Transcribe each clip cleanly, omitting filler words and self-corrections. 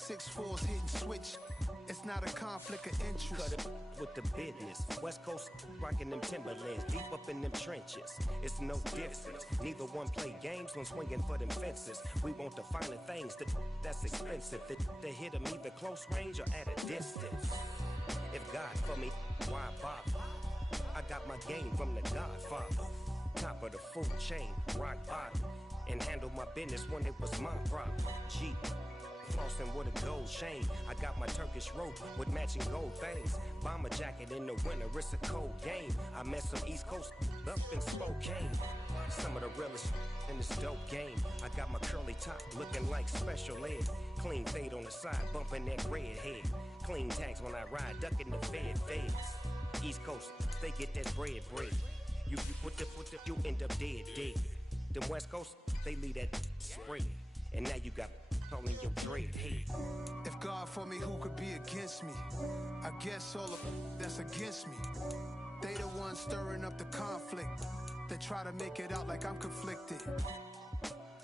6'4's hitting switch. It's not a conflict of interest. Cut it with the business. West Coast rocking them Timberlands, deep up in them trenches. It's no difference. Neither one play games when swinging for them fences. We want the finer things that's expensive. That hit them either close range or at a distance. If God for me, why bother? I got my game from the Godfather. Top of the food chain, rock bottom. And handle my business when it was my problem. G. Flossing with a gold chain. I got my Turkish rope with matching gold things. Bomber jacket in the winter, it's a cold game. I met some East Coast up in Spokane. Some of the realest in this dope game. I got my curly top looking like special ed. Clean fade on the side, bumping that red head. Clean tags when I ride, ducking the feds. East Coast, they get that bread. You put the you end up dead. Then West Coast, they leave that spread. And now you got all in your dread head. If God for me, who could be against me? I guess all of that's against me. They the ones stirring up the conflict. They try to make it out like I'm conflicted.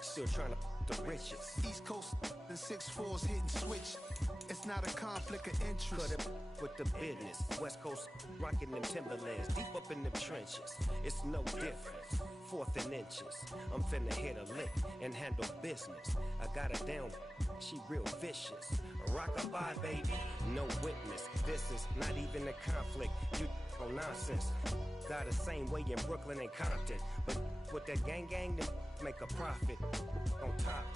Still trying to the riches. East Coast and 6'4's hitting switch. It's not a conflict of interest. Cut it with the business. West Coast rocking them Timberlands, deep up in them trenches. It's no difference. 4th and inches. I'm finna hit a lick and handle business. I got her down, she real vicious. Rock-a-bye, baby, no witness. This is not even a conflict. You on nonsense. Got the same way in Brooklyn and Compton. But with that gang, then make a profit. On top,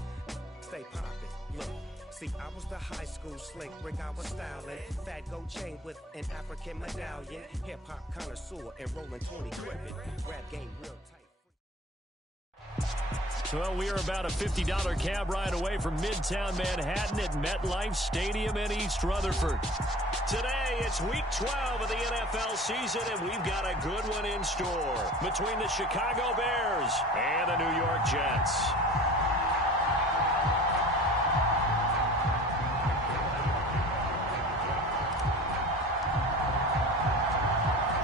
stay poppin'. Look. See, I was the high school slick Rick, I was styling. Fat gold chain with an African medallion. Hip-hop connoisseur and rolling 20 gripping. Rap game real tight. Well, we are about a $50 cab ride away from Midtown Manhattan at MetLife Stadium in East Rutherford. Today, it's Week 12 of the NFL season, and we've got a good one in store between the Chicago Bears and the New York Jets.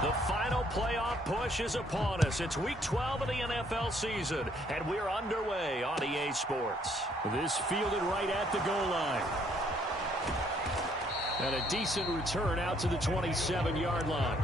The final playoff push is upon us. It's Week 12 of the NFL season, and we're underway on EA Sports. This fielded right at the goal line. And a decent return out to the 27-yard line.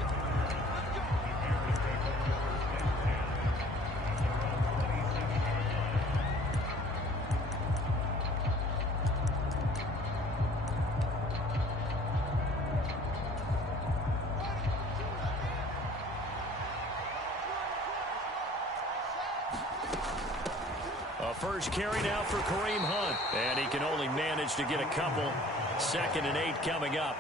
First carry now for Kareem Hunt. And he can only manage to get a couple. 2nd and 8 coming up.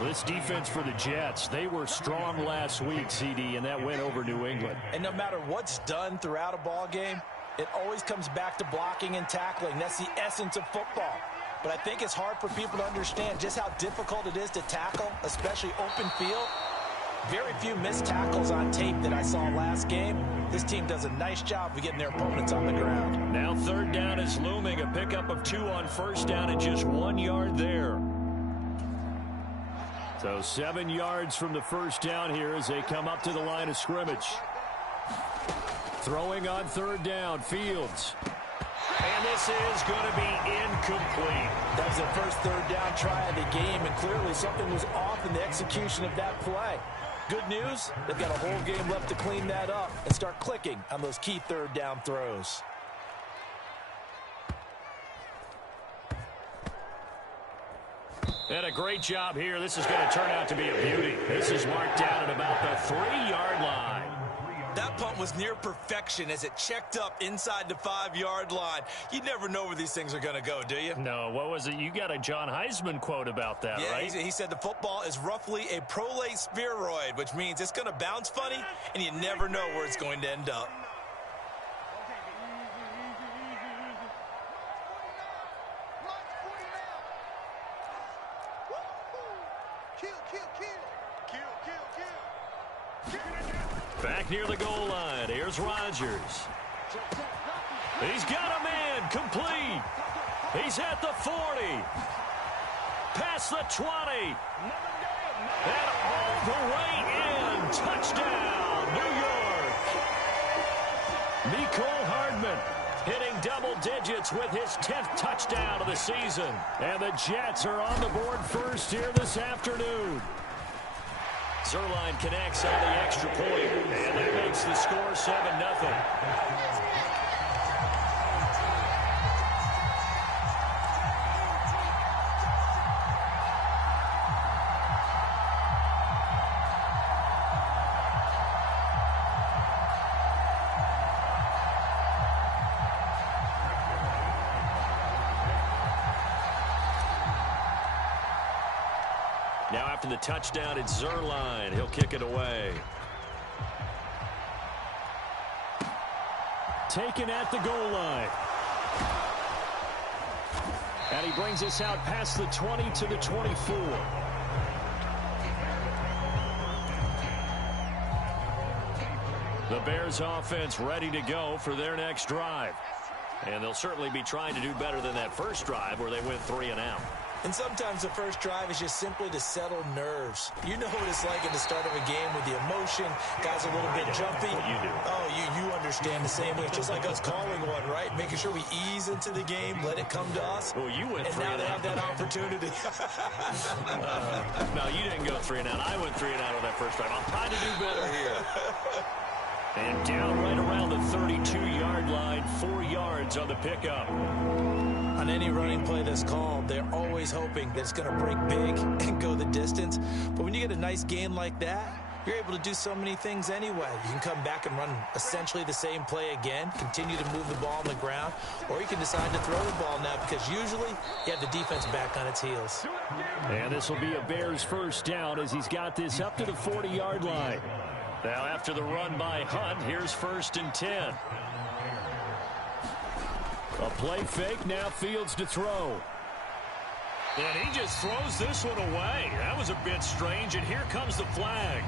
This defense for the Jets, they were strong last week, CD, and that went over New England. And no matter what's done throughout a ball game, it always comes back to blocking and tackling. That's the essence of football. But I think it's hard for people to understand just how difficult it is to tackle, especially open field. Very few missed tackles on tape that I saw last game. This team does a nice job of getting their opponents on the ground. Now 3rd down is looming. A pickup of 2 on 1st down and just 1 yard there. So 7 yards from the 1st down here as they come up to the line of scrimmage. Throwing on 3rd down, Fields. And this is going to be incomplete. That was the first 3rd down try of the game, and clearly something was off in the execution of that play. Good news, they've got a whole game left to clean that up and start clicking on those key 3rd down throws. And a great job here. This is going to turn out to be a beauty. This is marked down at about the 3-yard line. That punt was near perfection as it checked up inside the 5-yard line. You never know where these things are going to go, do you? No, what was it? You got a John Heisman quote about that, right? Yeah, he said the football is roughly a prolate spheroid, which means it's going to bounce funny, and you never know where it's going to end up. Back near the goal line, here's Rodgers. He's got a man, complete. He's at the 40. Past the 20. And all the way in. Touchdown, New York. Mecole Hardman hitting double digits with his 10th touchdown of the season. And the Jets are on the board first here this afternoon. Zuerlein connects on the extra point, and that makes the score 7-0. Now after the touchdown, it's Zuerlein. He'll kick it away. Taken at the goal line. And he brings us out past the 20 to the 24. The Bears offense ready to go for their next drive. And they'll certainly be trying to do better than that first drive where they went 3 and out. And sometimes the first drive is just simply to settle nerves. You know what it's like at the start of a game with the emotion. Guys a little bit jumpy. What you do. Oh, you understand the same way. It's just like us calling one, right? Making sure we ease into the game, let it come to us. Well, you went and 3 now and they out. have that opportunity. No, you didn't go 3 and out. I went 3 and out on that first drive. I'm trying to do better here. And down right around the 32-yard line, 4 yards on the pickup. On any running play that's called, they're always hoping that it's going to break big and go the distance. But when you get a nice gain like that, you're able to do so many things anyway. You can come back and run essentially the same play again, continue to move the ball on the ground, or you can decide to throw the ball now because usually you have the defense back on its heels. And this will be a Bears first down as he's got this up to the 40-yard line. Now after the run by Hunt, here's 1st and 10. A play fake, now Fields to throw. And he just throws this one away. That was a bit strange, and here comes the flag.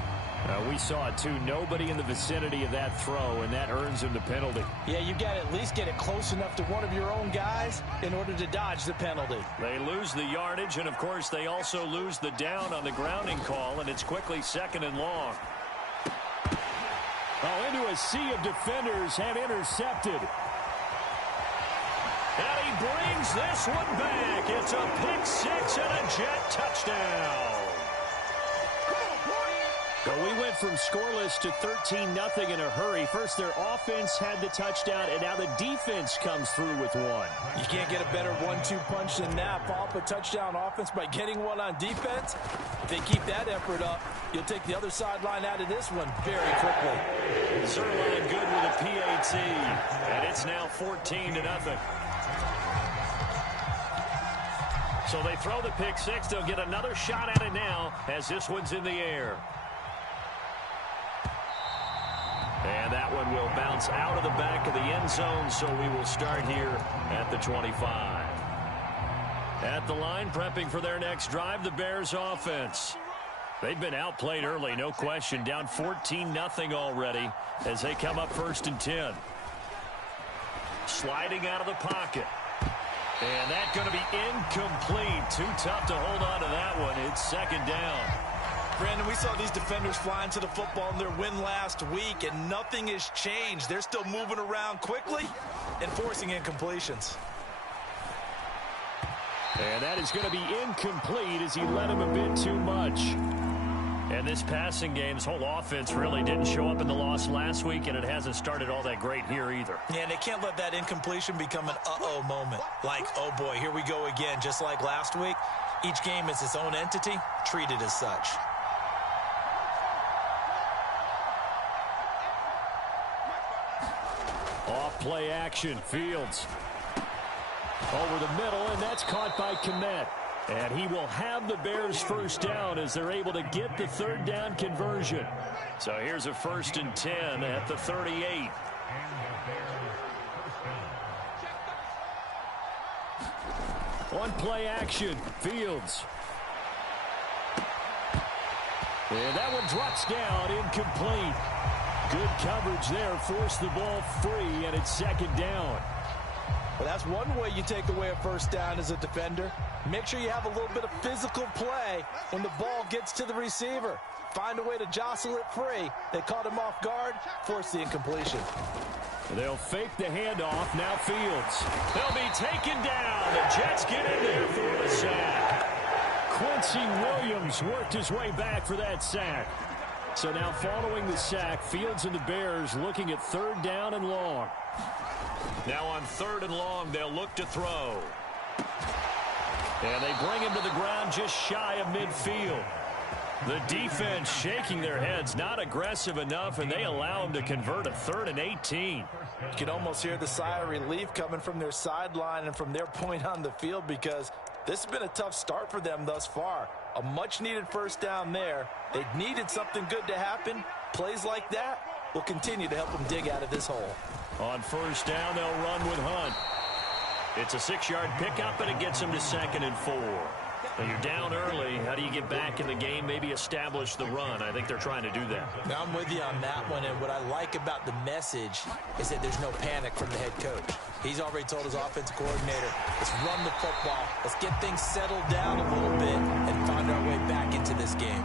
We saw it too. Nobody in the vicinity of that throw, and that earns him the penalty. Yeah, you got to at least get it close enough to one of your own guys in order to dodge the penalty. They lose the yardage, and of course they also lose the down on the grounding call, and it's quickly 2nd and long. Oh, into a sea of defenders and intercepted. And he brings this one back. It's a pick-6 and a Jet touchdown. Well, we went from scoreless to 13-0 in a hurry. First, their offense had the touchdown, and now the defense comes through with one. You can't get a better 1-2 punch than that. Follow up a touchdown offense by getting one on defense. If they keep that effort up, you'll take the other sideline out of this one very quickly. Zuerlein good with a PAT, and it's now 14-0. So they throw the pick-6. They'll get another shot at it now as this one's in the air. And that one will bounce out of the back of the end zone, so we will start here at the 25. At the line, prepping for their next drive, the Bears offense. They've been outplayed early, no question. Down 14-0 already as they come up 1st and 10. Sliding out of the pocket. And that's going to be incomplete. Too tough to hold on to that one. It's 2nd down. Brandon, we saw these defenders flying to the football in their win last week, and nothing has changed. They're still moving around quickly and forcing incompletions. And that is going to be incomplete as he led him a bit too much. And this passing game, this whole offense really didn't show up in the loss last week, and it hasn't started all that great here either. Yeah, and they can't let that incompletion become an uh-oh moment. Like, oh boy, here we go again, just like last week. Each game is its own entity, treated as such. Off play action, Fields. Over the middle, and that's caught by Kmet. And he will have the Bears first down as they're able to get the 3rd down conversion. So here's a 1st and 10 at the 38. On play action, Fields. And that one drops down, incomplete. Good coverage there, forced the ball free, and it's 2nd down. Well, that's one way you take away a first down as a defender. Make sure you have a little bit of physical play when the ball gets to the receiver. find a way to jostle it free. They caught him off guard, forced the incompletion. They'll fake the handoff. Now Fields. They'll be taken down. The Jets get in there for the sack. Quincy Williams worked his way back for that sack. So now following the sack, Fields and the Bears looking at 3rd down and long. Now on 3rd and long, they'll look to throw. And they bring him to the ground just shy of midfield. The defense shaking their heads, not aggressive enough, and they allow him to convert a 3rd and 18. You can almost hear the sigh of relief coming from their sideline and from their point on the field, because this has been a tough start for them thus far. A much-needed 1st down there. They needed something good to happen. Plays like that will continue to help them dig out of this hole. On 1st down, they'll run with Hunt. It's a 6-yard pickup, and it gets them to 2nd and 4. When you're down early, how do you get back in the game, maybe establish the run? I think they're trying to do that. Now I'm with you on that one, and what I like about the message is that there's no panic from the head coach. He's already told his offensive coordinator, let's run the football, let's get things settled down a little bit and find our way back into this game.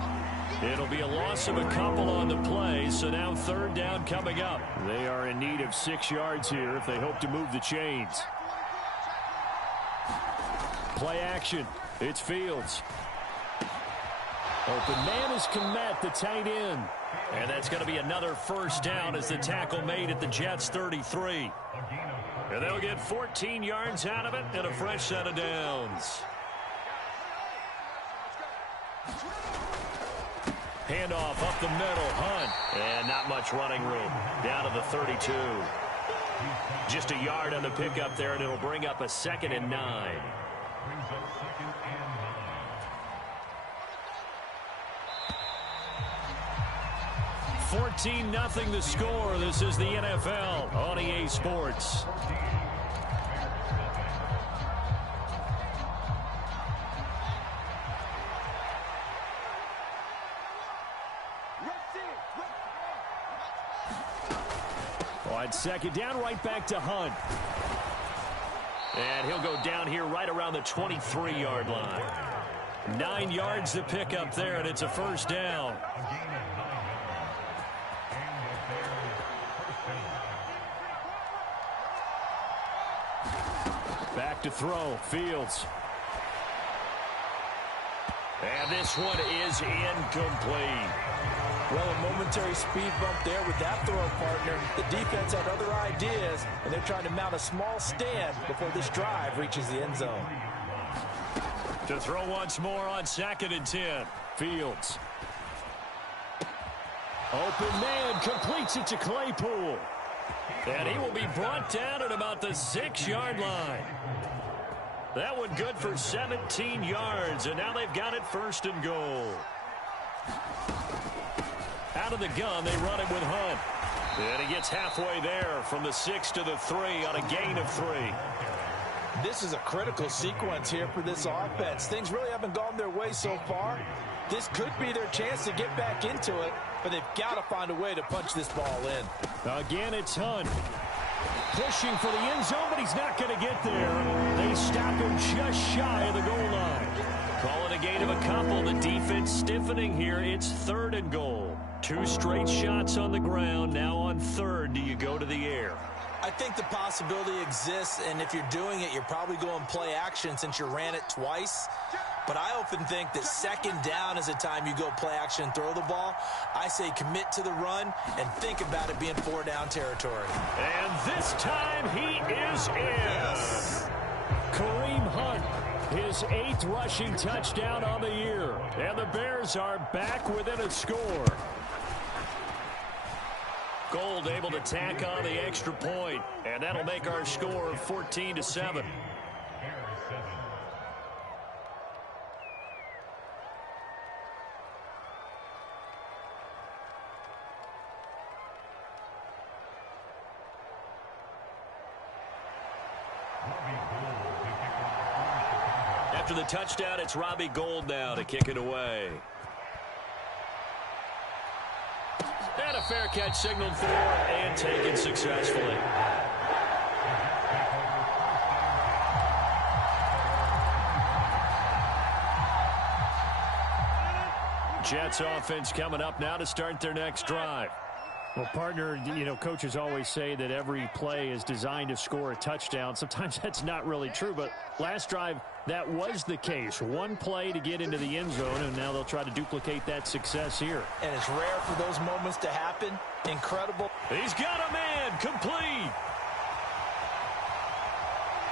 It'll be a loss of a couple on the play, so now 3rd down coming up. They are in need of 6 yards here if they hope to move the chains. Play action. It's Fields. Open man is Kmet, the tight end. And that's going to be another 1st down as the tackle made at the Jets' 33. And they'll get 14 yards out of it and a fresh set of downs. Handoff up the middle, Hunt. And not much running room. Down to the 32. Just a yard on the pickup there, and it'll bring up a 2nd and 9. 14-0 the score. This is the NFL on EA Sports. On 2nd down, right back to Hunt. And he'll go down here right around the 23-yard line. 9 yards to pick up there, and it's a 1st down. Back to throw, Fields. And this one is incomplete. Well, a momentary speed bump there with that throw partner. The defense had other ideas, and they're trying to mount a small stand before this drive reaches the end zone. To throw once more on 2nd and 10. Fields. Open man, completes it to Claypool. And he will be brought down at about the 6-yard line. That one good for 17 yards, and now they've got it 1st and goal. Out of the gun, they run it with Hunt. And he gets halfway there from the 6 to the 3 on a gain of 3. This is a critical sequence here for this offense. Things really haven't gone their way so far. This could be their chance to get back into it, but they've got to find a way to punch this ball in. Again, it's Hunt. Pushing for the end zone, but he's not going to get there. They stop him just shy of the goal line. Calling a gain of a couple. The defense stiffening here. It's 3rd and goal. 2 straight shots on the ground. Now on 3rd, do you go to the air? I think the possibility exists, and if you're doing it, you're probably going play action since you ran it twice. But I often think that 2nd down is a time you go play action and throw the ball. I say commit to the run and think about it being 4-down territory. And this time he is in. Kareem Hunt, his 8th rushing touchdown on the year. And the Bears are back within a score. Gold able to tack on the extra point, and that'll make our score 14-7. After the touchdown, it's Robbie Gould now to kick it away. And a fair catch signaled for and taken successfully. Jets offense coming up now to start their next drive. Well, partner, coaches always say that every play is designed to score a touchdown. Sometimes that's not really true, but last drive, that was the case. One play to get into the end zone, and now they'll try to duplicate that success here. And it's rare for those moments to happen. Incredible. He's got a man, complete.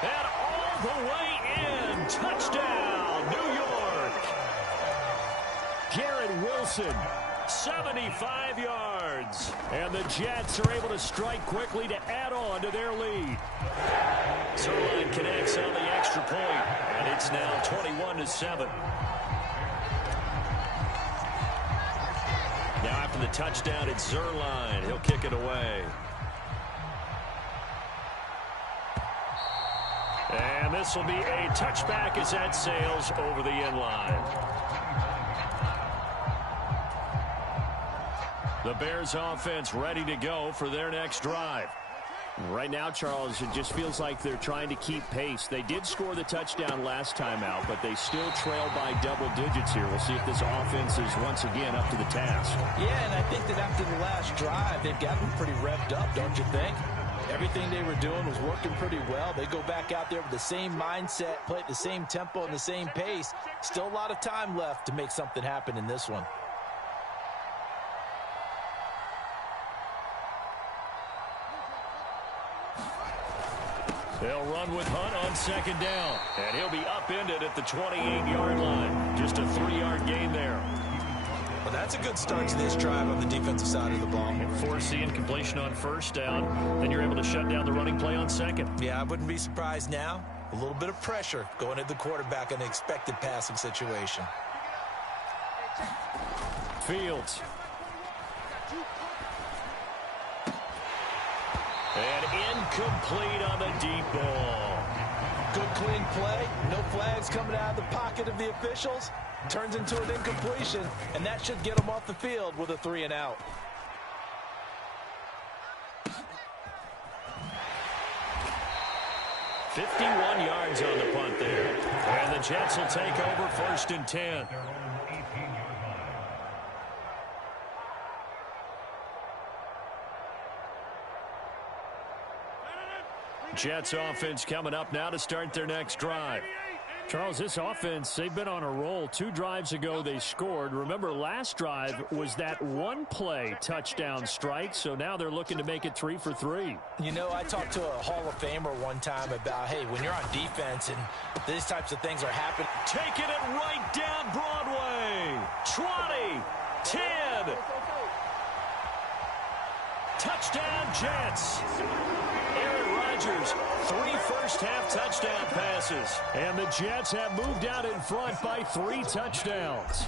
And all the way in, touchdown, New York. Garrett Wilson, 75 yards. And the Jets are able to strike quickly to add on to their lead. Zerline connects on the extra point, and it's now 21-7. Now after the touchdown, it's Zerline. He'll kick it away. And this will be a touchback as that sails over the end line. The Bears offense ready to go for their next drive. Right now, Charles, it just feels like they're trying to keep pace. They did score the touchdown last time out, but they still trail by double digits here. We'll see if this offense is once again up to the task. Yeah, and I think that after the last drive, they've gotten pretty revved up, don't you think? Everything they were doing was working pretty well. They go back out there with the same mindset, play at the same tempo and the same pace. Still a lot of time left to make something happen in this one. They'll run with Hunt on second down, and he'll be upended at the 28-yard line. Just a 3-yard gain there. Well, that's a good start to this drive on the defensive side of the ball. Force the incompletion on first down, then you're able to shut down the running play on second. Yeah, I wouldn't be surprised now. A little bit of pressure going at the quarterback in an expected passing situation. Fields. And incomplete on the deep ball. Good clean play. No flags coming out of the pocket of the officials. Turns into an incompletion, and that should get them off the field with a 3-and-out. .51 yards on the punt there. And the Jets will take over 1st and 10. Jets offense coming up now to start their next drive. Charles, this offense, they've been on a roll. 2 drives ago, they scored. Remember, last drive was that one-play touchdown strike, so now they're looking to make it 3 for 3. You know, I talked to a Hall of Famer one time about, hey, when you're on defense and these types of things are happening. Taking it right down Broadway. 20, 10. Touchdown, Jets. Aaron Rodgers, 3 first-half touchdown passes. And the Jets have moved out in front by 3 touchdowns.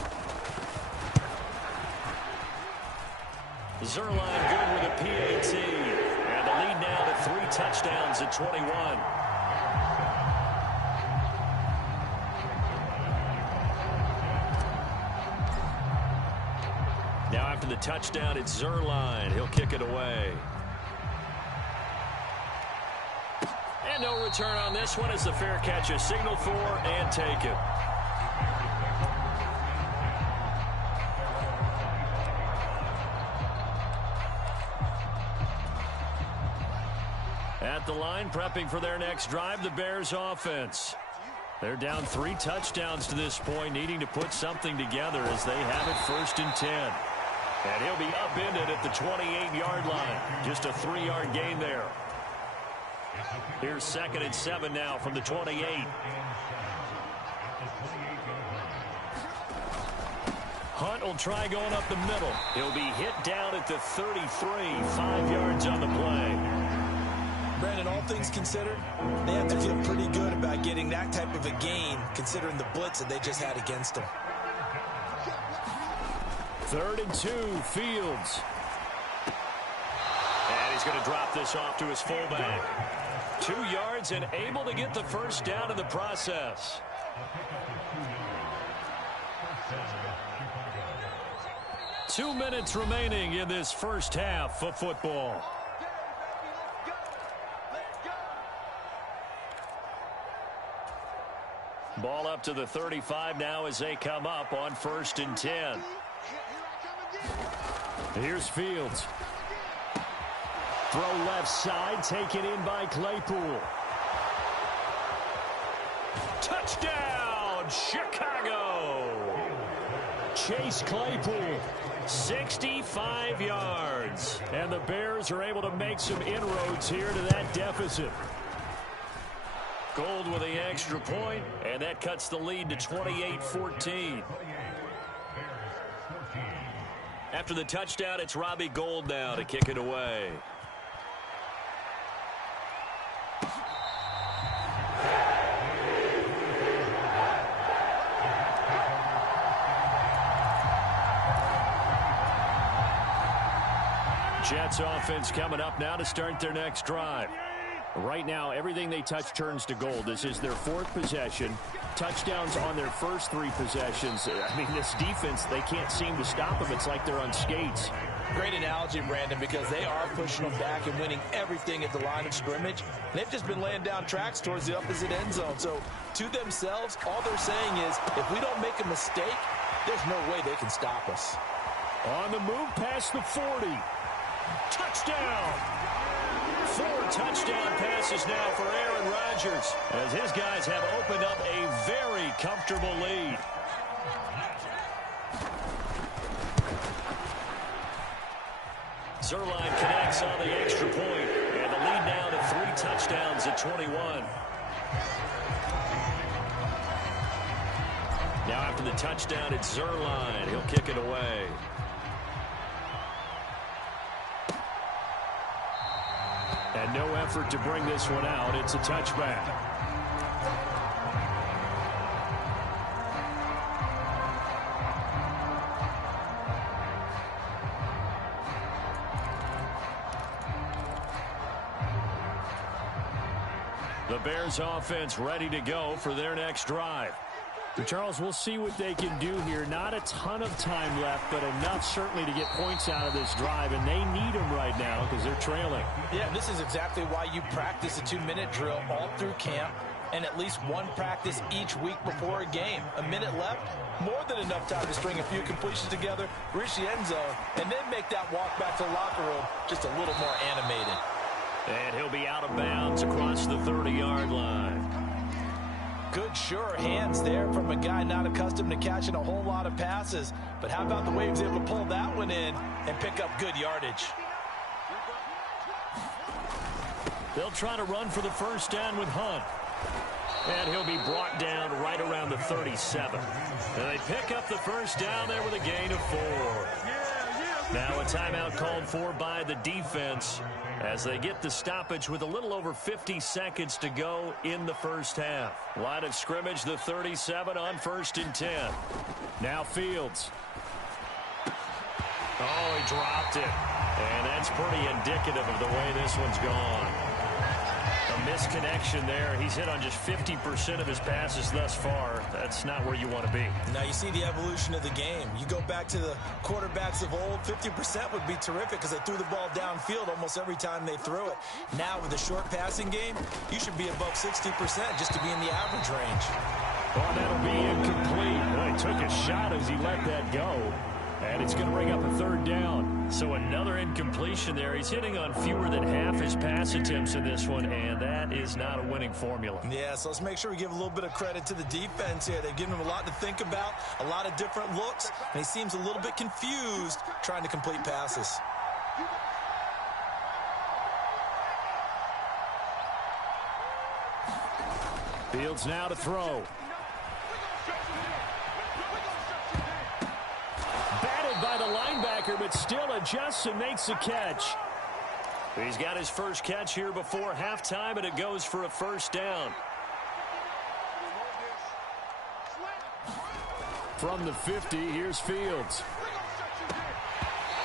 Zerline good with a PAT. And the lead now to 3 touchdowns at 21. Now after the touchdown, it's Zerline. He'll kick it away. And no return on this one as the fair catch is signaled for and taken. At the line, prepping for their next drive, the Bears offense. They're down 3 touchdowns to this point, needing to put something together as they have it 1st and 10. And he'll be upended at the 28-yard line. Just a 3-yard gain there. Here's 2nd and 7 now from the 28. Hunt will try going up the middle. He'll be hit down at the 33, 5 yards on the play. Brandon, all things considered, they have to feel pretty good about getting that type of a gain, considering the blitz that they just had against them. 3rd and 2, Fields. And he's going to drop this off to his fullback. 2 yards and able to get the first down in the process. Two minutes remaining in this first half of football. Ball up to the 35 now as they come up on 1st and 10. Here's Fields. Throw left side, taken in by Claypool. Touchdown, Chicago! Chase Claypool, 65 yards. And the Bears are able to make some inroads here to that deficit. Gold with the extra point, and that cuts the lead to 28-14. After the touchdown, it's Robbie Gould now to kick it away. Jets offense coming up now to start their next drive. Right now, everything they touch turns to gold. This is their fourth possession. Touchdowns on their first three possessions. I mean, this defense, they can't seem to stop them. It's like they're on skates. Great analogy, Brandon, because they are pushing them back and winning everything at the line of scrimmage. They've just been laying down tracks towards the opposite end zone. So, to themselves, all they're saying is, if we don't make a mistake, there's no way they can stop us. On the move past the 40. Touchdown! 4 touchdown passes now for Aaron Rodgers, as his guys have opened up a very comfortable lead. Zerline connects on the extra point, and the lead now to 3 touchdowns at 21. Now after the touchdown, it's Zerline. He'll kick it away. And no effort to bring this one out. It's a touchback. The Bears offense ready to go for their next drive. Charles, we'll see what they can do here. Not a ton of time left, but enough certainly to get points out of this drive, and they need them right now because they're trailing. Yeah, this is exactly why you practice a 2-minute drill all through camp and at least one practice each week before a game. A minute left, more than enough time to string a few completions together, reach the end zone, and then make that walk back to the locker room just a little more animated. And he'll be out of bounds across the 30-yard line. Good, sure hands there from a guy not accustomed to catching a whole lot of passes. But how about the way he was able to pull that one in and pick up good yardage? They'll try to run for the first down with Hunt. And he'll be brought down right around the 37. And they pick up the first down there with a gain of 4. Now a timeout called for by the defense as they get the stoppage with a little over 50 seconds to go in the first half. Line of scrimmage, the 37 on 1st and 10. Now Fields. Oh, he dropped it. And that's pretty indicative of the way this one's gone. A misconnection there. He's hit on just 50% of his passes thus far. That's not where you want to be. Now you see the evolution of the game. You go back to the quarterbacks of old, 50% would be terrific because they threw the ball downfield almost every time they threw it. Now with the short passing game, you should be above 60% just to be in the average range. Well, that'll be incomplete. Well, he took a shot as he let that go. And it's going to bring up a 3rd down. So another incompletion there. He's hitting on fewer than half his pass attempts in this one, and that is not a winning formula. Yeah, so let's make sure we give a little bit of credit to the defense here. They've given him a lot to think about, a lot of different looks, and he seems a little bit confused trying to complete passes. Fields now to throw. By the linebacker, but still adjusts and makes a catch. He's got his first catch here before halftime, and it goes for a first down. From the 50, here's Fields.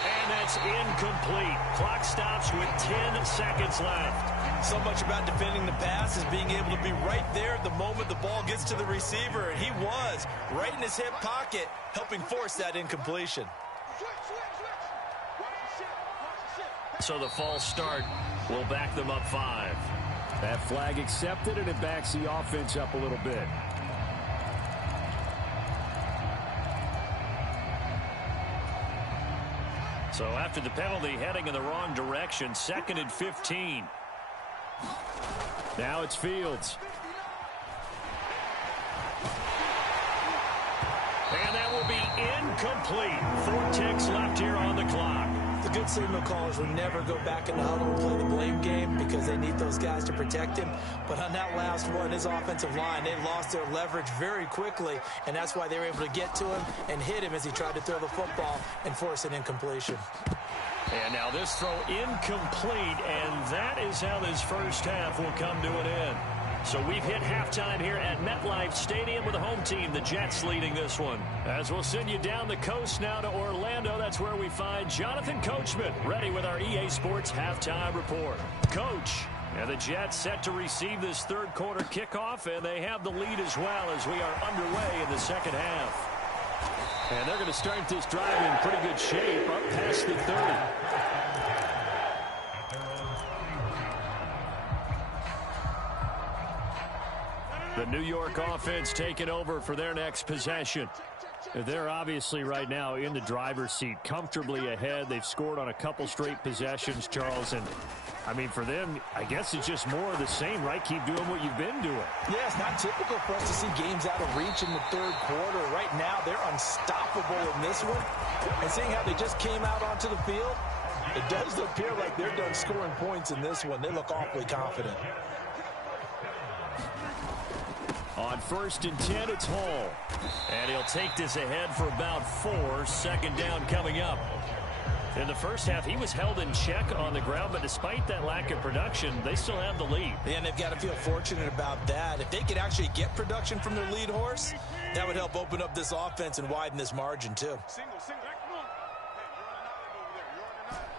And that's incomplete. Clock stops with 10 seconds left. So much about defending the pass is being able to be right there at the moment the ball gets to the receiver, and he was right in his hip pocket, helping force that incompletion. So the false start will back them up 5. That flag accepted, and it backs the offense up a little bit. So after the penalty, heading in the wrong direction, 2nd and 15. Now it's Fields. And that will be incomplete. 4 ticks left here on the clock. The good signal callers will never go back in the huddle and play the blame game because they need those guys to protect him. But on that last one, his offensive line, they lost their leverage very quickly, and that's why they were able to get to him and hit him as he tried to throw the football and force an incompletion. And now this throw incomplete, and that is how this first half will come to an end. So we've hit halftime here at MetLife Stadium with the home team, the Jets, leading this one. As we'll send you down the coast now to Orlando, that's where we find Jonathan Coachman, ready with our EA Sports halftime report. Coach, and the Jets set to receive this third quarter kickoff, and they have the lead as well as we are underway in the second half. And they're going to start this drive in pretty good shape, up past the 30. The New York offense taking over for their next possession. They're obviously right now in the driver's seat, comfortably ahead. They've scored on a couple straight possessions, Charles. And, I mean, for them, I guess it's just more of the same, right? Keep doing what you've been doing. Yeah, it's not typical for us to see games out of reach in the third quarter. Right now, they're unstoppable in this one. And seeing how they just came out onto the field, it does appear like they're done scoring points in this one. They look awfully confident. On 1st and 10, it's Hall. And he'll take this ahead for about 4. 2nd down coming up. In the first half, he was held in check on the ground, but despite that lack of production, they still have the lead. And they've got to feel fortunate about that. If they could actually get production from their lead horse, that would help open up this offense and widen this margin, too. Single. Hey, come on. Hey, you're on an island over there. You're on an island.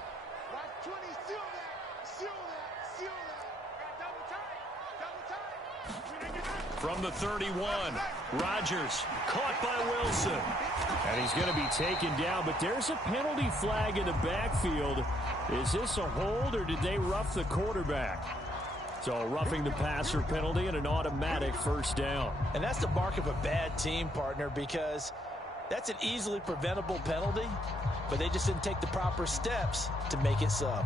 Watch 20. Seal that. Seal that. Seal that. Got double tight. From the 31, Rodgers caught by Wilson. And he's going to be taken down, but there's a penalty flag in the backfield. Is this a hold, or did they rough the quarterback? So roughing the passer penalty and an automatic first down. And that's the mark of a bad team, partner, because that's an easily preventable penalty, but they just didn't take the proper steps to make it so.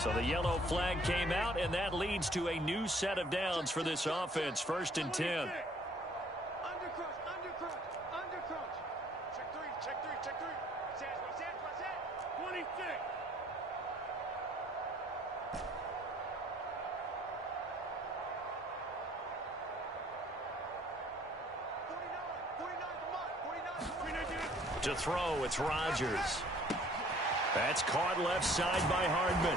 So the yellow flag came out, and that leads to a new set of downs for this offense. 1st and 10. Undercrush. Check three. Set. 26. 49. To throw, it's Rodgers. That's caught left side by Hardman.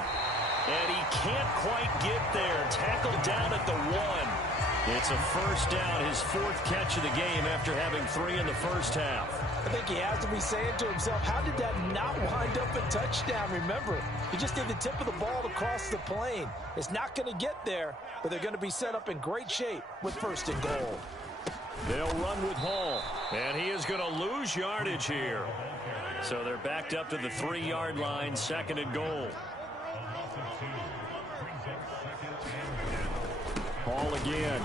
And he can't quite get there. Tackled down at the 1. It's a first down, his 4th catch of the game after having 3 in the first half. I think he has to be saying to himself, how did that not wind up a touchdown? Remember, he just did the tip of the ball to cross the plane. It's not going to get there, but they're going to be set up in great shape with 1st and goal. They'll run with Hall, and he is going to lose yardage here. So they're backed up to the 3-yard line, 2nd and goal. Hall again.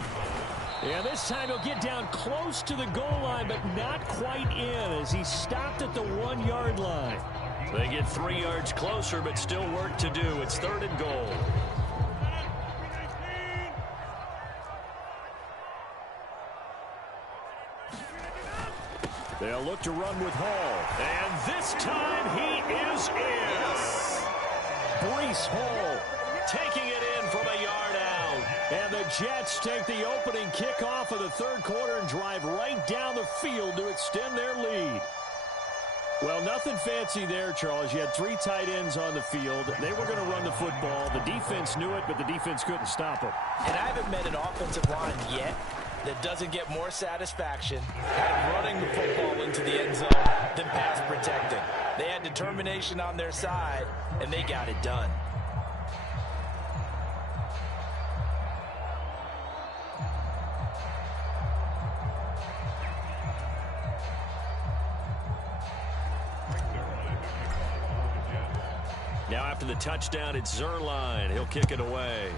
And this time he'll get down close to the goal line, but not quite in as he stopped at the 1-yard line. They get 3 yards closer, but still work to do. It's 3rd and goal. They'll look to run with Hall. And this time he is in. Breece Hall taking it in from a yard out. And the Jets take the opening kickoff of the third quarter and drive right down the field to extend their lead. Well, nothing fancy there, Charles. You had 3 tight ends on the field. They were going to run the football. The defense knew it, but the defense couldn't stop them. And I haven't met an offensive line yet that doesn't get more satisfaction at running the football into the end zone than pass protecting. They had determination on their side, and they got it done. Now after the touchdown, it's Zerline. He'll kick it away.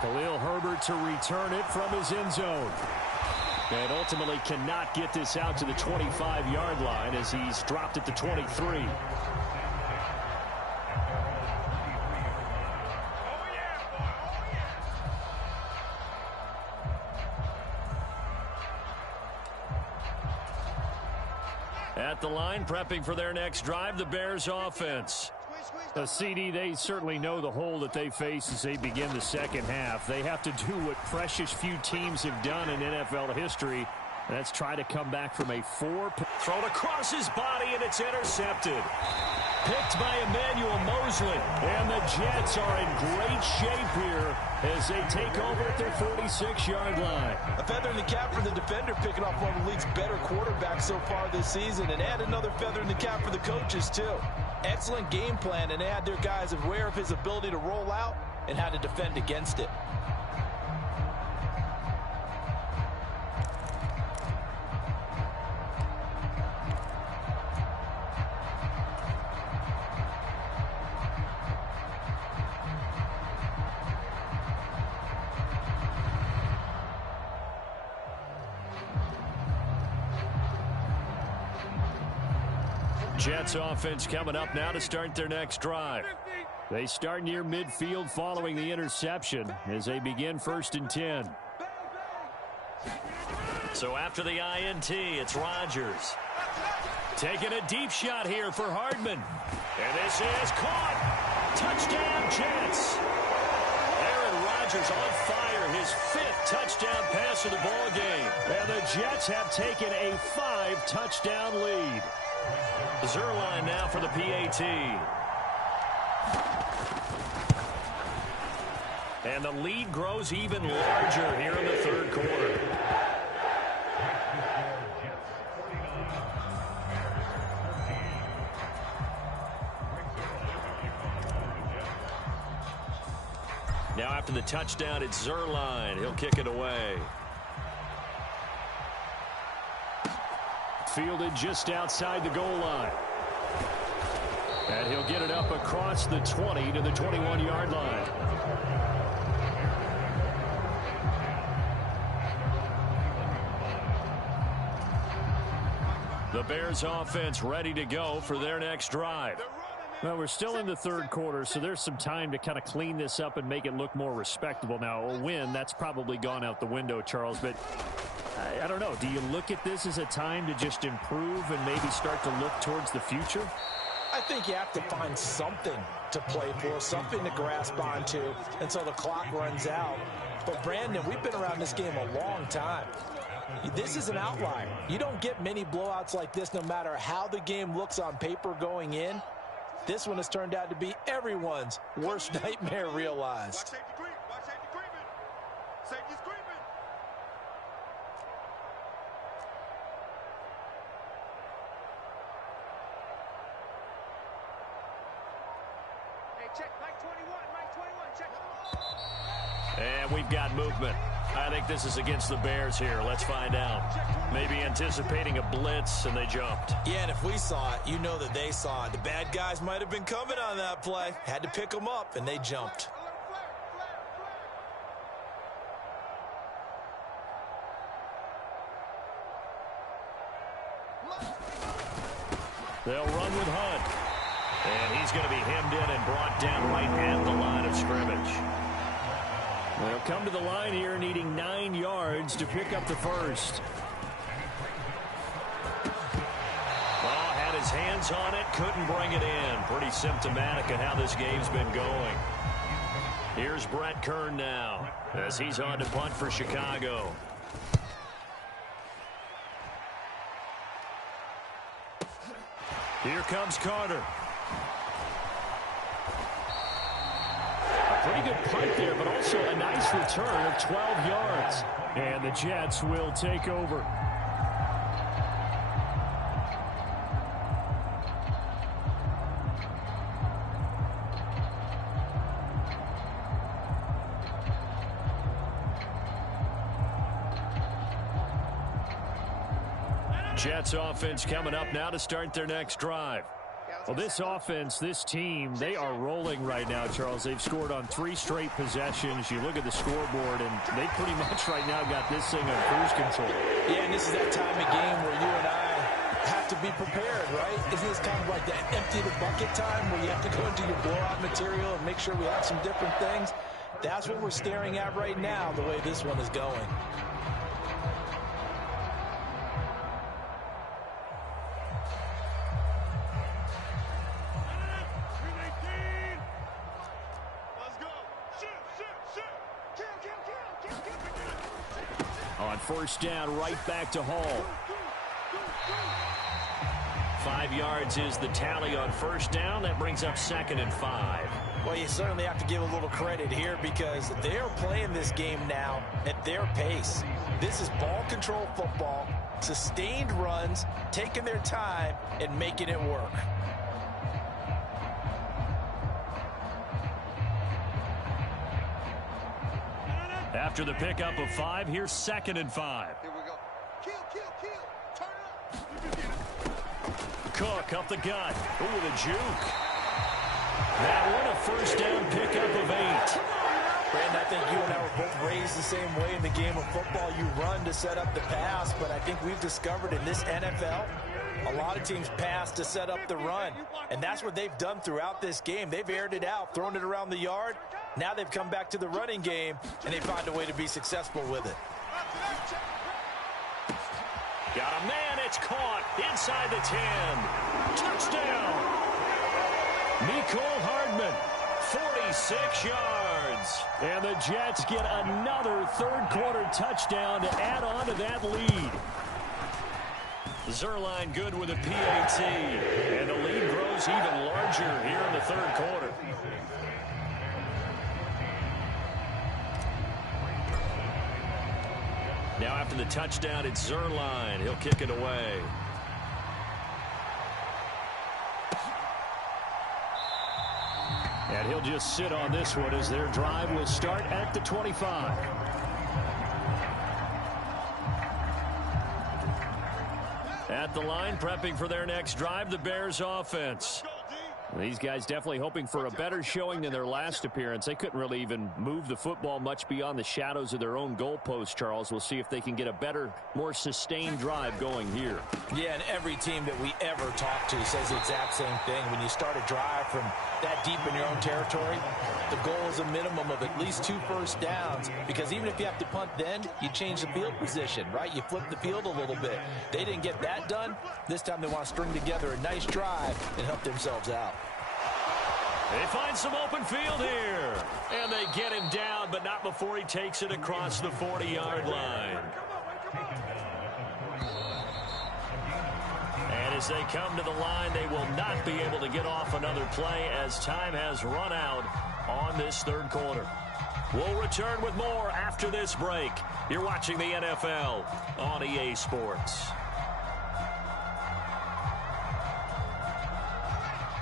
Khalil Herbert to return it from his end zone. And ultimately cannot get this out to the 25-yard line as he's dropped it to 23. At the line, prepping for their next drive, the Bears offense. The CD, they certainly know the hole that they face as they begin the second half. They have to do what precious few teams have done in NFL history. That's try to come back from a thrown across his body, and it's intercepted. Picked by Emmanuel Mosley. And the Jets are in great shape here as they take over at their 46-yard line. A feather in the cap for the defender, picking off one of the league's better quarterbacks so far this season, and add another feather in the cap for the coaches, too. Excellent game plan, and they had their guys aware of his ability to roll out and how to defend against it. Jets offense coming up now to start their next drive. They start near midfield following the interception as they begin 1st and 10. So after the INT, it's Rodgers. Taking a deep shot here for Hardman. And this is caught. Touchdown, Jets. Aaron Rodgers on fire, his 5th touchdown pass of the ball game. And the Jets have taken a 5-touchdown lead. Zerline now for the PAT. And the lead grows even larger here in the 3rd quarter. Now after the touchdown, it's Zerline. He'll kick it away. Fielded just outside the goal line. And he'll get it up across the 20 to the 21-yard line. The Bears offense ready to go for their next drive. Well, we're still in the 3rd quarter, so there's some time to kind of clean this up and make it look more respectable. Now, a win, that's probably gone out the window, Charles, but I don't know. Do you look at this as a time to just improve and maybe start to look towards the future? I think you have to find something to play for, something to grasp onto until the clock runs out. But, Brandon, we've been around this game a long time. This is an outlier. You don't get many blowouts like this no matter how the game looks on paper going in. This one has turned out to be everyone's worst nightmare realized. Watch safety creeping. Safety's creeping. Hey, check Mike 21. Mike 21, check. And we've got movement. I think this is against the Bears here. Let's find out. Maybe anticipating a blitz, and they jumped. Yeah, and if we saw it, you know that they saw it. The bad guys might have been coming on that play. Had to pick them up, and they jumped. They'll run with Hunt. And he's going to be hemmed in and brought down right at the line of scrimmage. They'll come to the line here needing 9 yards to pick up the first. Oh, had his hands on it, couldn't bring it in. Pretty symptomatic of how this game's been going. Here's Brett Kern now as he's on to punt for Chicago. Here comes Carter. Pretty good punt there, but also a nice return of 12 yards. And the Jets will take over. Jets offense coming up now to start their next drive. Well, this offense, this team, they are rolling right now, Charles. They've scored on 3 straight possessions. You look at the scoreboard, and they pretty much right now got this thing on cruise control. Yeah, and this is that time of game where you and I have to be prepared, right? Isn't this kind of like that empty the bucket time where you have to go into your blowout material and make sure we have some different things? That's what we're staring at right now, the way this one is going. On first down, right back to Hall. 5 yards is the tally on first down. That brings up 2nd and 5. Well, you certainly have to give a little credit here because they're playing this game now at their pace. This is ball control football, sustained runs, taking their time, and making it work. After the pickup of 5, here's 2nd and 5. Here we go. Kill. Turn it up. Cook up the gut. Ooh, the juke. That one, a first down pickup of 8. Brandon, I think you and I were both raised the same way in the game of football. You run to set up the pass, but I think we've discovered in this NFL, a lot of teams pass to set up the run, and that's what they've done throughout this game. They've aired it out, thrown it around the yard. Now they've come back to the running game, and they find a way to be successful with it. Got a man, it's caught inside the 10. Touchdown! Mecole Hardman, 46 yards. And the Jets get another third-quarter touchdown to add on to that lead. Zerline good with a PAT, and the lead grows even larger here in the third quarter. Now after the touchdown, it's Zerline. He'll kick it away. And he'll just sit on this one as their drive will start at the 25. At the line, prepping for their next drive, the Bears offense. These guys definitely hoping for a better showing than their last appearance. They couldn't really even move the football much beyond the shadows of their own goalpost, Charles. We'll see if they can get a better, more sustained drive going here. Yeah, and every team that we ever talk to says the exact same thing. When you start a drive from that deep in your own territory, the goal is a minimum of at least 2 first downs, because even if you have to punt then, you change the field position, right? You flip the field a little bit. They didn't get that done. This time they want to string together a nice drive and help themselves out. They find some open field here. And they get him down, but not before he takes it across the 40-yard line. And as they come to the line, they will not be able to get off another play as time has run out on this third quarter. We'll return with more after this break. You're watching the NFL on EA Sports.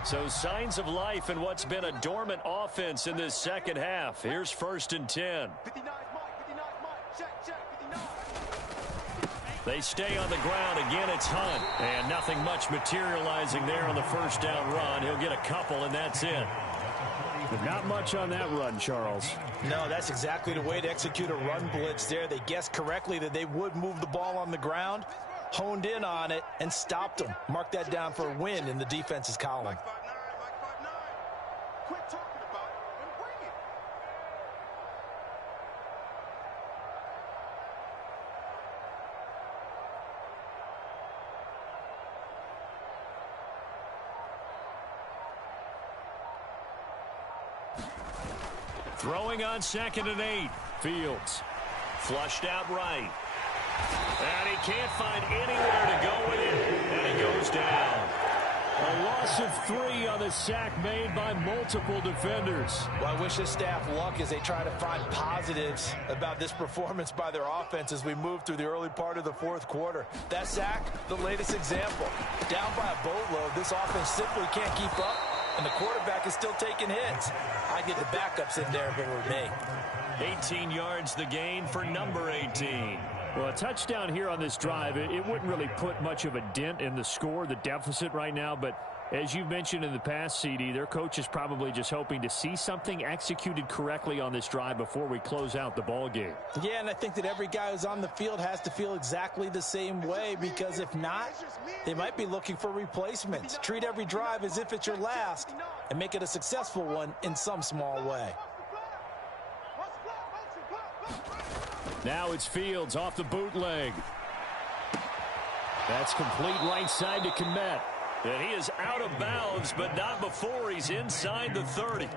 So signs of life in what's been a dormant offense in this second half. Here's 1st and 10. 59, check, 59. They stay on the ground. Again, it's Hunt. And nothing much materializing there on the first down run. He'll get a couple, and that's it. But not much on that run, Charles. No, that's exactly the way to execute a run blitz there. They guessed correctly that they would move the ball on the ground, honed in on it, and stopped them. Mark that down for a win in the defense's column. Quit talking about it and bring it. Throwing on 2nd and 8. Fields flushed out right. And he can't find anywhere to go with it. And he goes down. A loss of 3 on the sack made by multiple defenders. Well, I wish this staff luck as they try to find positives about this performance by their offense as we move through the early part of the fourth quarter. That sack, the latest example. Down by a boatload, this offense simply can't keep up, and the quarterback is still taking hits. I'd get the backups in there if it were me. 18 yards the gain for number 18. Well, a touchdown here on this drive, it wouldn't really put much of a dent in the score, the deficit right now, but As you've mentioned in the past, CD, their coach is probably just hoping to see something executed correctly on this drive before we close out the ball game. Yeah, and I think that every guy who's on the field has to feel exactly the same way, because if not, they might be looking for replacements. Treat every drive as if it's your last and make it a successful one in some small way. Now it's Fields off the bootleg. That's complete right side to Kmet. And he is out of bounds, but not before he's inside the 30.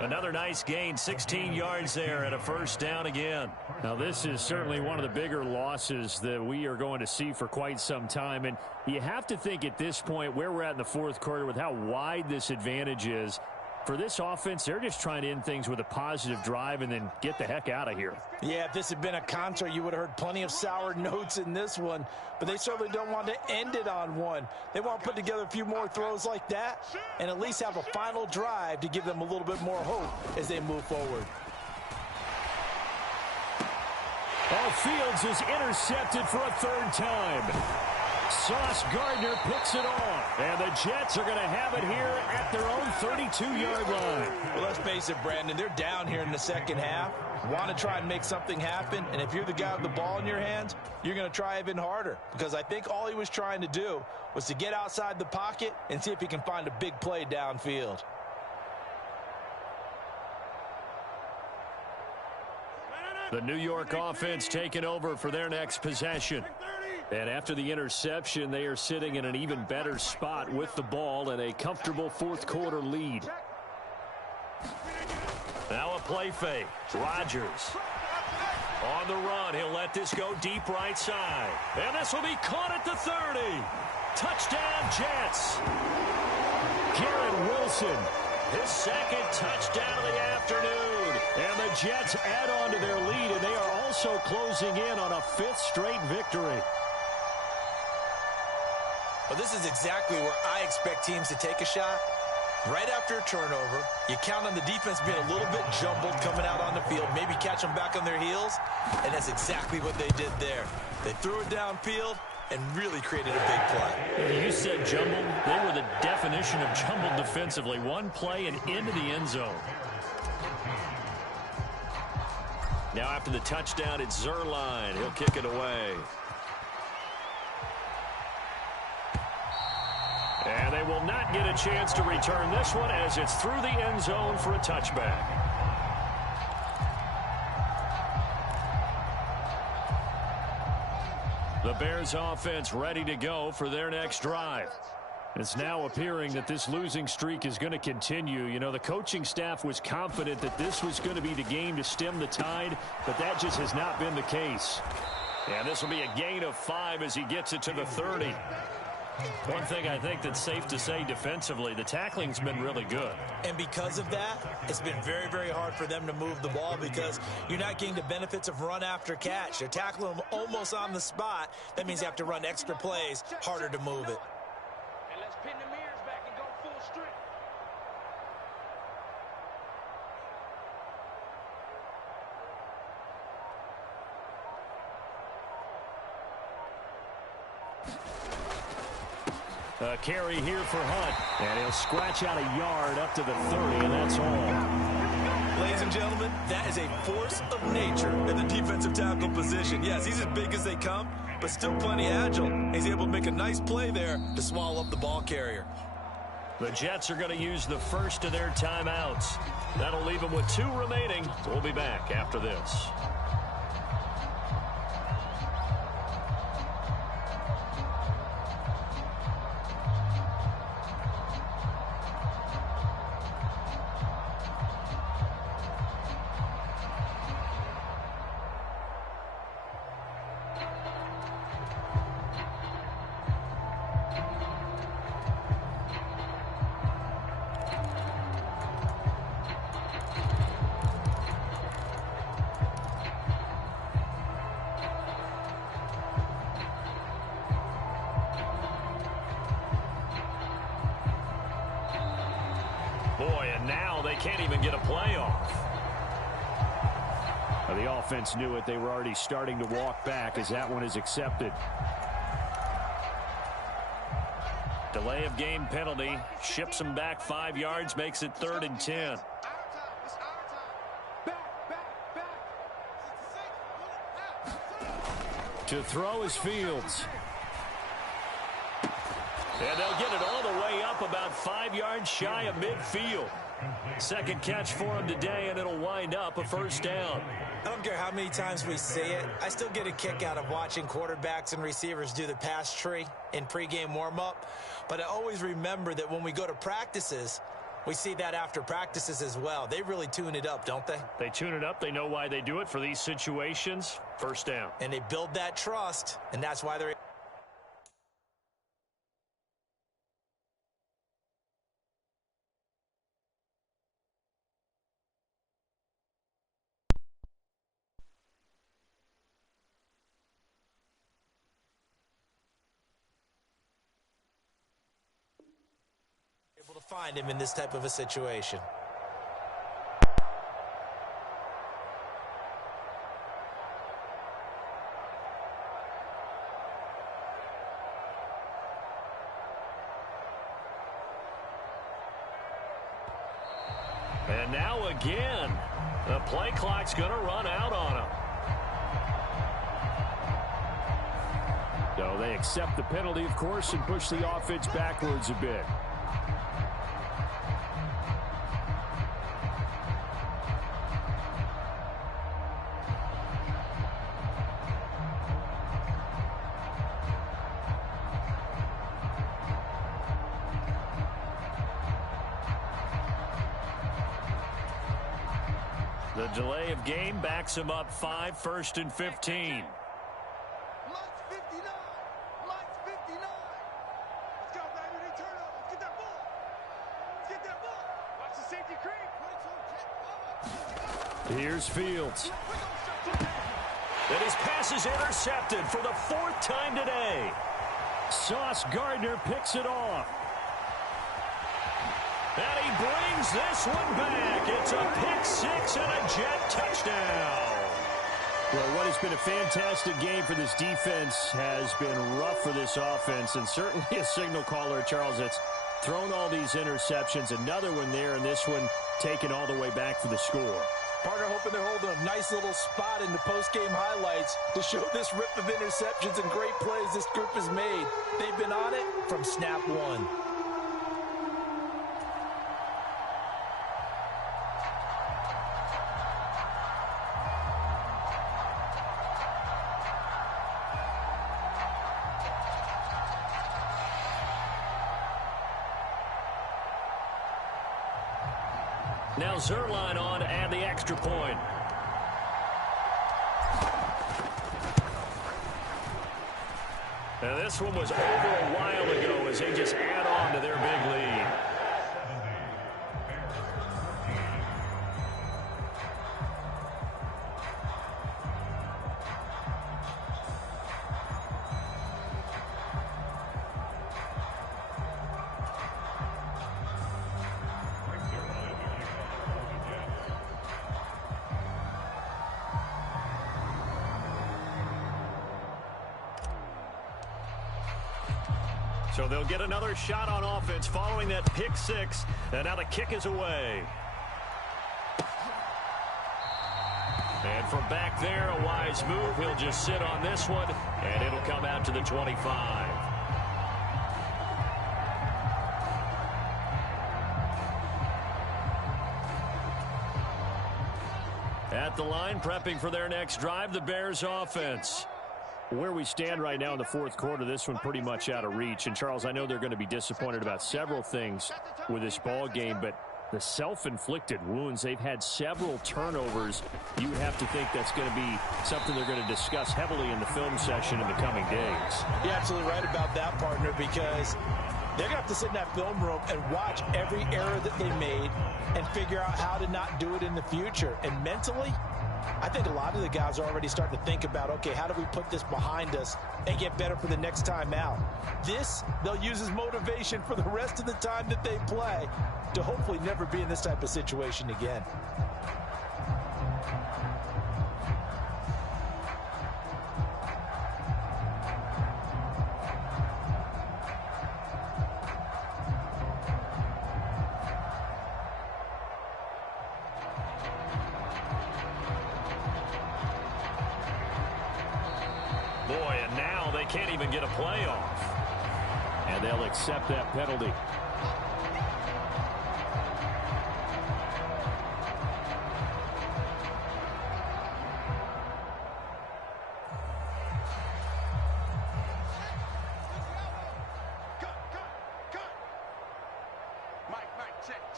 Another nice gain, 16 yards there, and a first down again. Now, this is certainly one of the bigger losses that we are going to see for quite some time. And you have to think at this point where we're at in the fourth quarter with how wide this advantage is. For this offense, they're just trying to end things with a positive drive and then get the heck out of here. Yeah, if this had been a concert, you would have heard plenty of sour notes in this one. But they certainly don't want to end it on one. They want to put together a few more throws like that and at least have a final drive to give them a little bit more hope as they move forward. Oh, Fields is intercepted for a third time. Sauce Gardner picks it off. And the Jets are going to have it here at their own 32-yard line. Well, let's face it, Brandon, they're down here in the second half. Want to try and make something happen, and if you're the guy with the ball in your hands, you're going to try even harder, because I think all he was trying to do was to get outside the pocket and see if he can find a big play downfield. The New York offense taking over for their next possession. And after the interception, they are sitting in an even better spot with the ball and a comfortable fourth quarter lead. Now a play fake. Rodgers on the run. He'll let this go deep right side. And this will be caught at the 30. Touchdown, Jets. Garrett Wilson. His second touchdown of the afternoon. And the Jets add on to their lead, and they are also closing in on a fifth straight victory. Well, this is exactly where I expect teams to take a shot. Right after a turnover, you count on the defense being a little bit jumbled coming out on the field, maybe catch them back on their heels, and that's exactly what they did there. They threw it downfield and really created a big play. You said jumbled. They were the definition of jumbled defensively. One play and into the end zone. Now after the touchdown, it's Zerline. He'll kick it away. And they will not get a chance to return this one as it's through the end zone for a touchback. The Bears offense ready to go for their next drive. It's now appearing that this losing streak is going to continue. You know, the coaching staff was confident that this was going to be the game to stem the tide, but that just has not been the case. And this will be a gain of 5 as he gets it to the 30. One thing I think that's safe to say defensively, the tackling's been really good. And because of that, it's been very, very hard for them to move the ball because you're not getting the benefits of run after catch. They're tackling them almost on the spot. That means you have to run extra plays, harder to move it. And let's pin the mirrors back and go full strength. A carry here for Hunt. And he'll scratch out a yard up to the 30, and that's all. Ladies and gentlemen, that is a force of nature in the defensive tackle position. Yes, he's as big as they come, but still plenty agile. He's able to make a nice play there to swallow up the ball carrier. The Jets are going to use the first of their timeouts. That'll leave them with 2 remaining. We'll be back after this. Boy, and now they can't even get a play off. Well, the offense knew it. They were already starting to walk back as that one is accepted. Delay of game penalty. Ships him back 5 yards. Makes it 3rd and 10. To throw is Fields. And they'll get it all the way up about 5 yards shy of midfield. Second catch for him today, and it'll wind up a first down. I don't care how many times we see it. I still get a kick out of watching quarterbacks and receivers do the pass tree in pregame warm-up. But I always remember that when we go to practices, we see that after practices as well. They really tune it up, don't they? They tune it up. They know why they do it for these situations. First down. And they build that trust, and that's why they're able to find him in this type of a situation. And now again, the play clock's going to run out on him. So they accept the penalty, of course, and push the offense backwards a bit. The delay of game backs him up 5, 1st and 15. Mike's 59. Mike's 59. Let's go, baby. They turn up. Let's get that ball. Let's get that ball. Watch the safety creep. Here's Fields. And his pass is intercepted for the 4th time today. Sauce Gardner picks it off. And he brings this one back. It's a pick 6 and a jet touchdown. Well, what has been a fantastic game for this defense has been rough for this offense, and certainly a signal caller, Charles, that's thrown all these interceptions. Another one there, and this one taken all the way back for the score. Partner hoping they're holding a nice little spot in the post-game highlights to show this rip of interceptions and great plays this group has made. They've been on it from snap one. Now Zerline on to add the extra point. And this one was over a while ago as they just add on to their big lead. So they'll get another shot on offense following that pick 6. And now the kick is away. And from back there, a wise move. He'll just sit on this one, and it'll come out to the 25. At the line, prepping for their next drive, the Bears offense. Where we stand right now in the 4th quarter, this one pretty much out of reach. And, Charles, I know they're going to be disappointed about several things with this ball game, but the self-inflicted wounds, they've had several turnovers. You would have to think that's going to be something they're going to discuss heavily in the film session in the coming days. You're absolutely right about that, partner, because they're going to have to sit in that film room and watch every error that they made and figure out how to not do it in the future. And mentally, I think a lot of the guys are already starting to think about, okay, how do we put this behind us and get better for the next time out? This, they'll use as motivation for the rest of the time that they play to hopefully never be in this type of situation again. Boy, and now they can't even get a play off. And they'll accept that penalty.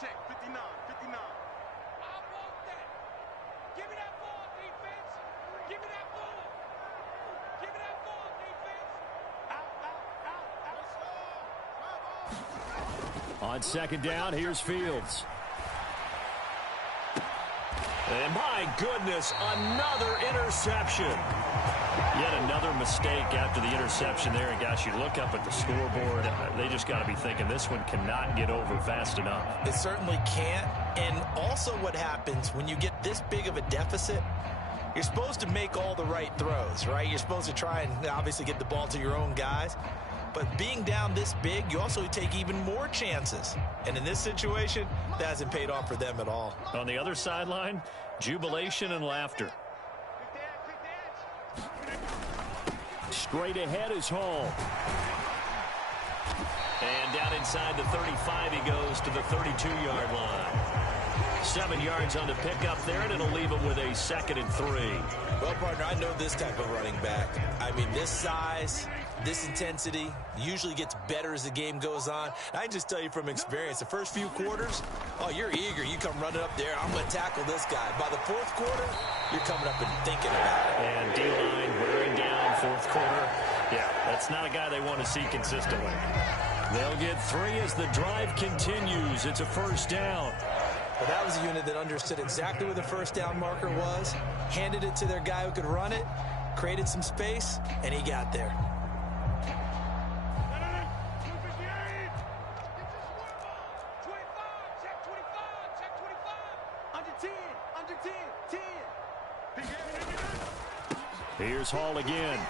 Check, 59. I want that. Give me that ball, defense. Give me that ball. Give me that ball, defense. Out. On second down, here's Fields. And my goodness, another interception. Yet another mistake after the interception there. And gosh, you look up at the scoreboard, they just got to be thinking this one cannot get over fast enough. It certainly can't. And also what happens when you get this big of a deficit, you're supposed to make all the right throws, right? You're supposed to try and obviously get the ball to your own guys. But being down this big, you also take even more chances. And in this situation, that hasn't paid off for them at all. On the other sideline, jubilation and laughter. Straight ahead is Hall. And down inside the 35, he goes to the 32-yard line. 7 yards on the pickup there, and it'll leave him with a 2nd and 3. Well, partner, I know this type of running back. I mean, this size, this intensity usually gets better as the game goes on. And I can just tell you from experience, the first few quarters, oh, you're eager. You come running up there, I'm going to tackle this guy. By the fourth quarter, you're coming up and thinking about it. And D-line wearing down fourth quarter. Yeah, that's not a guy they want to see consistently. They'll get 3 as the drive continues. It's a first down. Well, that was a unit that understood exactly where the first down marker was, handed it to their guy who could run it, created some space, and he got there. Here's Hall again.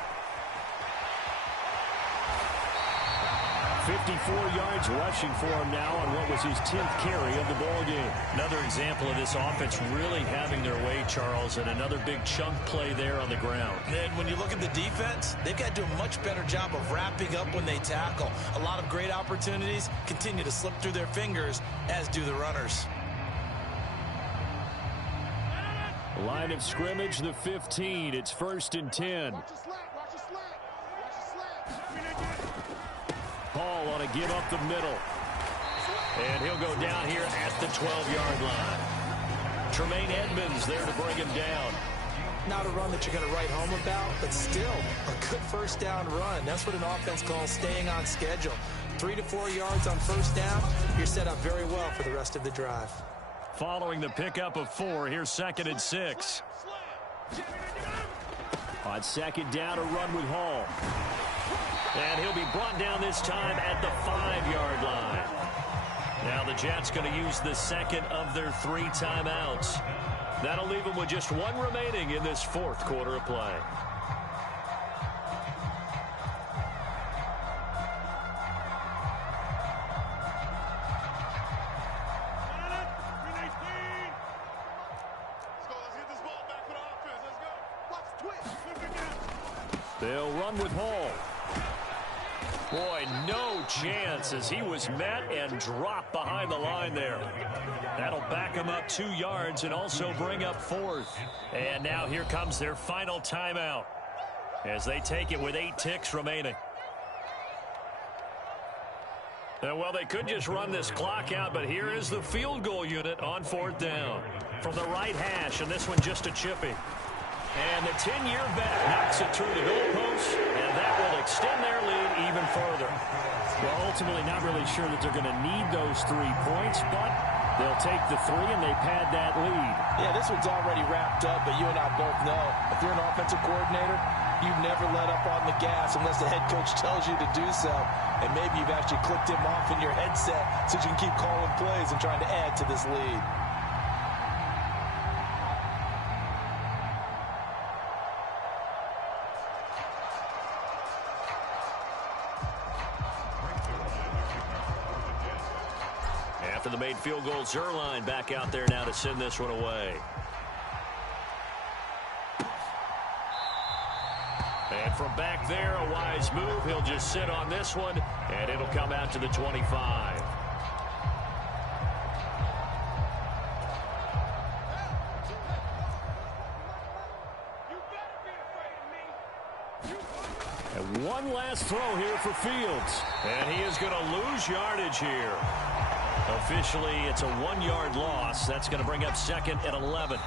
54 yards rushing for him now on what was his 10th carry of the ball game. Another example of this offense really having their way, Charles, and another big chunk play there on the ground. And when you look at the defense, they've got to do a much better job of wrapping up when they tackle. A lot of great opportunities continue to slip through their fingers, as do the runners. Line of scrimmage, the 15. It's 1st and 10. Hall want to give up the middle. And he'll go down here at the 12-yard line. Tremaine Edmonds there to bring him down. Not a run that you're going to write home about, but still a good first down run. That's what an offense calls staying on schedule. 3 to 4 yards on first down, you're set up very well for the rest of the drive. Following the pickup of 4, here's 2nd and 6. On second down, a run with Hall. And he'll be brought down this time at the 5-yard line. Now the Jets going to use the second of their 3 timeouts. That'll leave them with just 1 remaining in this 4th quarter of play. They'll run with Hall. Boy, no chance as he was met and dropped behind the line there. That'll back him up 2 yards and also bring up 4th. And now here comes their final timeout as they take it with 8 ticks remaining. Well, they could just run this clock out, but here is the field goal unit on 4th down. From the right hash, and this one just a chippy. And the 10-year vet knocks it through the goalpost, and that will extend their lead even further. Well, ultimately not really sure that they're going to need those 3 points, but they'll take the 3 and they pad that lead. Yeah, this one's already wrapped up, but you and I both know if you're an offensive coordinator, you never let up on the gas unless the head coach tells you to do so. And maybe you've actually clicked him off in your headset so you can keep calling plays and trying to add to this lead. After the made field goal, Zerline back out there now to send this one away. And from back there, a wise move. He'll just sit on this one, and it'll come out to the 25. And one last throw here for Fields. And he is going to lose yardage here. Officially, it's a 1-yard loss. That's going to bring up second and 11.